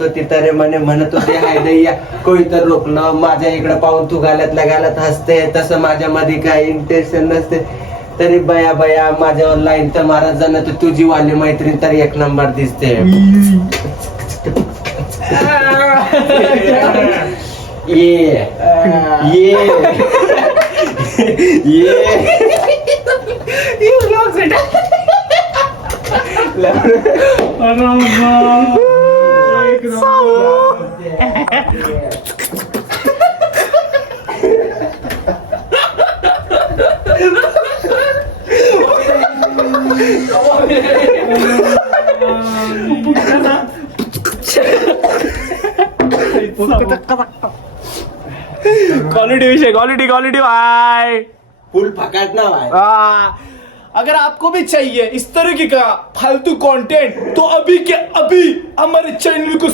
होती तरी म्हणे म्हणत होते हाय दैया कोणी तर रोखलं माझ्या इकडे पाहून तू घालतल्या घालत हसते तसं माझ्या मध्ये काही इंटेन्शन नसते तरी बया बया माझ्यावर लाईन तर मारत जाणं तर तुझी वाली मैत्रीण तर एक नंबर दिसते ये ये क्वालिटी विषय क्वालिटी भाई फुल फकाट ना भाई। अगर आपको भी चाहिए इस तरीके का फालतू कंटेंट तो अभी के अभी हमारे चैनल को